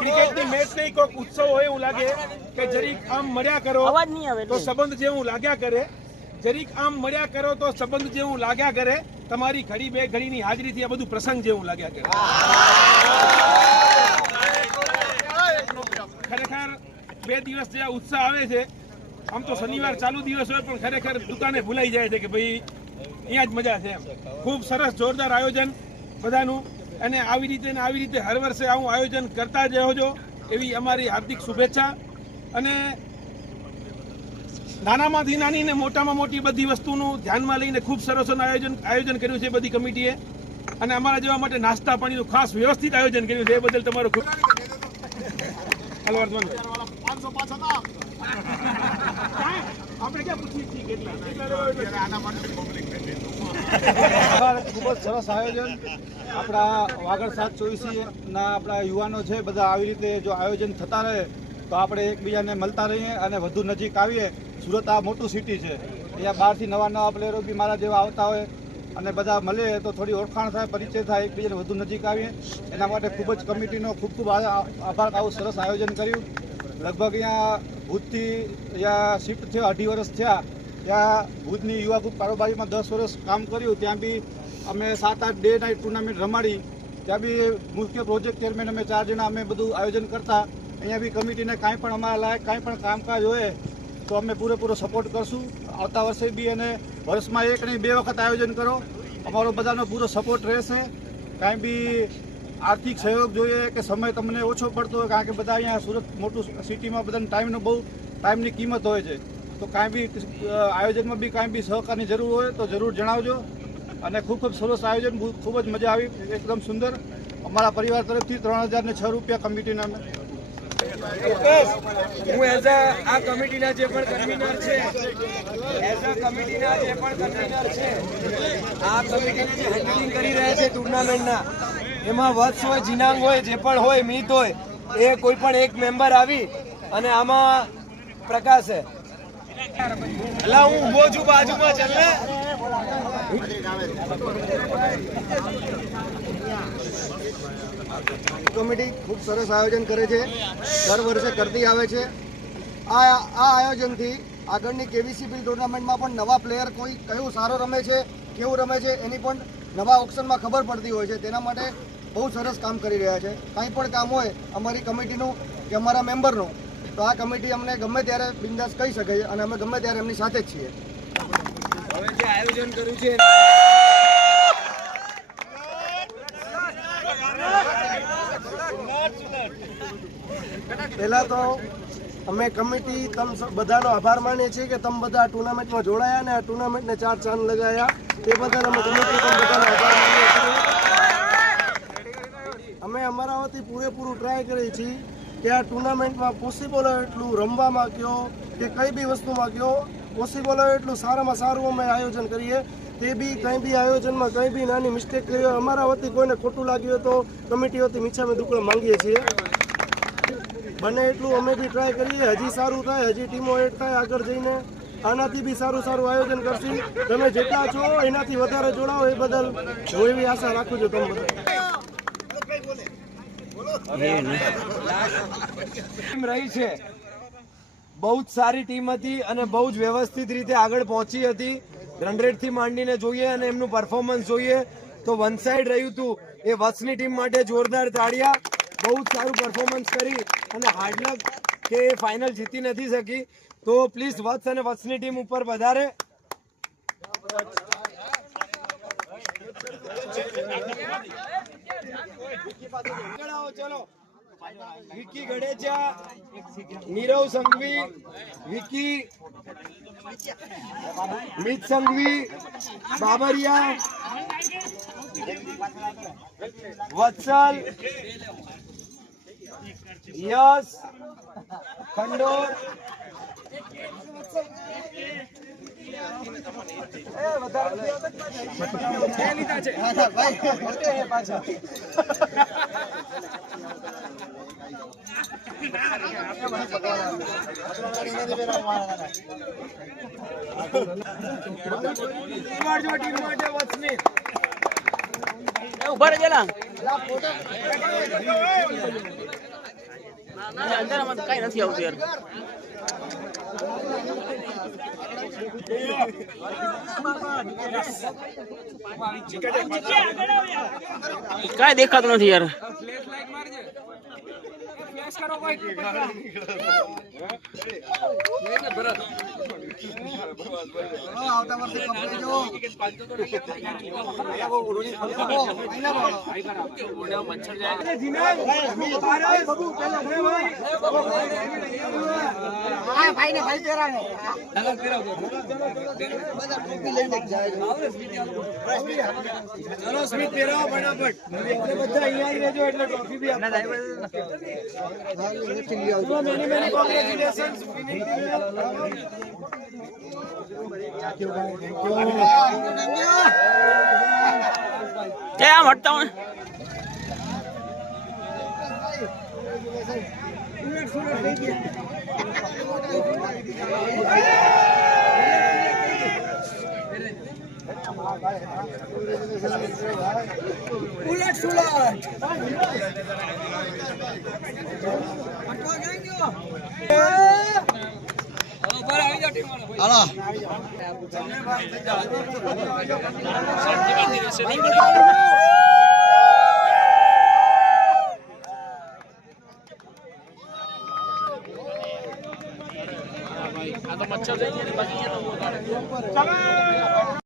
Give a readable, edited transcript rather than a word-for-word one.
ક્રિકેટની મેચ નહીં કોઈક ઉત્સવ હોય એવું લાગે કે જરીક આમ મળ્યા કરો તો સંબંધ જેવું લાગ્યા કરે, જરીક આમ મળ્યા કરો તો સંબંધ જેવું લાગ્યા કરે, તમારી ઘડી બે ઘડીની હાજરીથી આ બધું પ્રસંગ જેવું લાગ્યા કરે. ખરેખર 2 દિવસ જે ઉત્સાહ આવે છે, આમ તો શનિવાર ચાલુ દિવસ હોય પણ ખરેખર દુકાને ભૂલાઈ જાય છે કે ભાઈ અહીંયા જ મજા છે એમ. ખૂબ સરસ જોરદાર આયોજન બધાનું, અને આવી રીતે હર વર્ષે આવું આયોજન કરતા જ રહેજો એવી અમારી હાર્દિક શુભેચ્છા. અને નાનામાંથી નાની ને મોટામાં મોટી બધી વસ્તુનું ધ્યાનમાં લઈને ખૂબ સરસ આયોજન કર્યું છે બધી કમિટીએ, અને અમારા જેવા માટે નાસ્તા પાણીનું ખાસ વ્યવસ્થિત આયોજન કર્યું છે. એ બદલ તમારો ખૂબ આપણે ક્યાં પૂછીએ છીએ કેટલા ખૂબ જ સરસ આયોજન. આપણા વાગડ 724 ના આપણા યુવાનો છે બધા આવી રીતે જો આયોજન થતા રહે તો આપણે એકબીજાને મળતા રહીએ અને વધુ નજીક આવીએ. સુરત આ મોટું સિટી છે, અહીંયા બહારથી નવા પ્લેયરો બી મારા જેવા આવતા હોય અને બધા મળે તો થોડી ઓળખાણ થાય, પરિચય થાય, એકબીજાને વધુ નજીક આવીએ. એના માટે ખૂબ જ કમિટીનો ખૂબ આભાર. આવું સરસ આયોજન કર્યું. લગભગ અહીંયા ભુજથી અહીંયા શિફ્ટ થયો 2.5 વર્ષ થયા. ત્યાં ભુજની યુવા ગ્રુપ કારોબારીમાં 10 વર્ષ કામ કર્યું. ત્યાં બી અમે 7-8 ડે નાઇટ ટુર્નામેન્ટ રમાડી. ત્યાં બી મુખ્ય પ્રોજેક્ટ ચેરમેન અમે 4 જણા અમે બધું આયોજન કરતા. અહીંયા બી કમિટીને કાંઈ પણ અમારા લાયક કાંઈ પણ કામકાજ હોય તો અમે પૂરેપૂરો સપોર્ટ કરશું. આવતા વર્ષે બી અને વર્ષમાં 1 નહીં 2 વખત આયોજન કરો. અમારો બધાનો પૂરો સપોર્ટ રહેશે. કાંઈ બી આર્થિક સહયોગ જોઈએ કે સમય તમને ઓછો પડતો હોય, કારણ કે બધા અહીંયા સુરત મોટું સિટીમાં બધાને ટાઈમની કિંમત હોય છે, તો કાંઈ બી આયોજનમાં બી કાંઈ બી સહકારની જરૂર હોય તો જરૂર જણાવજો. અને ખૂબ સરસ આયોજન, ખૂબ જ મજા આવી, એકદમ સુંદર. અમારા પરિવાર તરફથી 3006 રૂપિયા કમિટીના હું એઝ આ કમિટીના જે પણ કન્વીનર છે, આ કમિટીને જે હેન્ડલિંગ કરી રહ્યા છે ટુર્નામેન્ટના, એમાં વત્સ હોય, જીનાંગ હોય, જે પણ હોય, મીત હોય, એ કોઈ પણ એક મેમ્બર આવી અને આમાં પ્રકાશ છે. એટલે હું ઉભો છું બાજુમાં, ચાલ ને. કમિટી ખૂબ સરસ આયોજન કરે છે, દર વર્ષે કરતી આવે છે. આ આયોજનથી આગળની કેવીસીપી ટુર્નામેન્ટમાં પણ નવા પ્લેયર કોઈ કયું સારો રમે છે, કેવું રમે છે, એની પણ નવા ઓપ્શનમાં ખબર પડતી હોય છે. તેના માટે બહુ સરસ કામ કરી રહ્યા છે. કંઈ પણ કામ હોય અમારી કમિટીનું કે અમારા મેમ્બરનું, તો આ કમિટી અમને ગમે ત્યારે બિંદાસ કહી શકે છે અને અમે ગમે ત્યારે એમની સાથે જ છીએ. હવે જે આયોજન કર્યું છે પહેલાં તો અમે કમિટી બધાનો આભાર માનીએ છીએ કે તમે બધા ટુર્નામેન્ટમાં જોડાયા અને આ ટુર્નામેન્ટને 4 ચાંદ લગાવ્યા. તે બદલ અમે કમિટી પણ બધાનો આભાર માનીએ છીએ. અમે અમારા વતી પૂરેપૂરું ટ્રાય કરીએ છીએ કે આ ટુર્નામેન્ટમાં પોસિબલ હોય એટલું રમવામાં કયો કે કઈ બી વસ્તુમાં કયો પોસિબલ હોય એટલું સારામાં સારું અમે આયોજન કરીએ. તે બી કંઈ બી આયોજનમાં કંઈ બી નાની મિસ્ટેક કરી હોય, અમારા વતી કોઈને ખોટું લાગ્યું હોય તો કમિટી વતી મીઠામે દુકડો માંગીએ છીએ. બને એટલું અમે બી ટ્રાય કરીએ, હજી સારું થાય, હજી ટીમો એડ થાય આગળ જઈને, આનાથી બી સારું આયોજન કરશું. તમે જેટલા છો એનાથી વધારે જોડાવો, એ બદલ હું એવી આશા રાખું છું તમે બધા. રહી છે, બહુ જ સારી ટીમ હતી અને બહુ જ વ્યવસ્થિત રીતે આગળ પહોંચી હતી. રન રેટથી માંડીને જોઈએ અને એમનું પરફોર્મન્સ જોઈએ તો વન સાઈડ રહ્યું હતું. એ વત્સની ટીમ માટે જોરદાર તાળીયા. બહુ જ સારું પરફોર્મન્સ કરી અને હાર્ડલક કે એ ફાઇનલ જીતી નથી શકી, તો પ્લીઝ વત્સ અને વત્સની ટીમ ઉપર વધારે ચલો. વિકી ગડેચા, નીરવ સંઘવી, વિકી, મિત સંઘવી, બાબરિયા, વત્સલ, યશ, ખંડોર, ઉભા રહેલા અંધારામાં તો કાંઈ નથી આવતું યાર. કાંઈ દેખાતું નથી યાર. ચલો સ્મિત પહેરાવો ફટાફટ. એટલે બધા અહીંયા જ રહેજો એટલે ટ્રોફી બી આપો. Many, many congratulations. આમ હટતા હું ચાલો